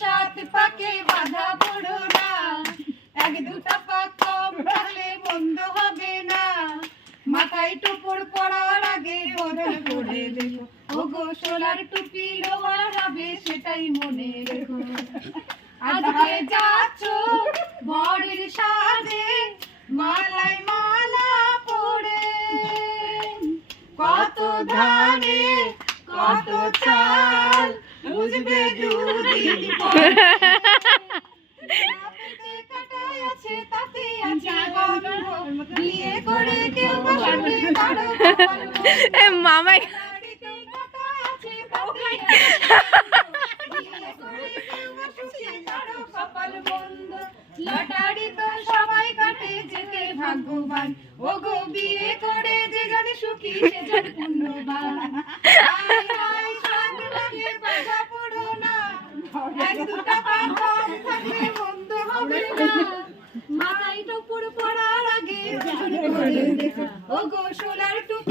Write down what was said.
সাত পাকে বাধা পড়ো না, এক দুটা পাক কম থাকলে বন্ধ হবে না, মাথায় টুপুর পড়ার আগে ওদের করে দেখো, ওগো সোলার টুপি লোহার হবে সেটাই মনে রেখো। আজকে যাচ্ছ বড়ের সাজে মালায় মালা পড়ে, কত ধানে কত চাল বুঝবে দুদিন পরে, কাটায় আছে তাতে আছে গন্ধ, বিয়ে করে কেউ বসবে কারো মামা কাটায় আছে তাতে কপাল বন্ধ, লটারি তো সবাই কাটে যেতে ভাগ্যবান, ওগো বিয়ে করে যে জানে সুখী সে জন পুণ্যবান। বাধা পড়ো না, এক দুটা পাক কম থাকলে বন্ধ হবে না, মাথায় টুপুর পড়ার আগে ওগো সোলার টুপি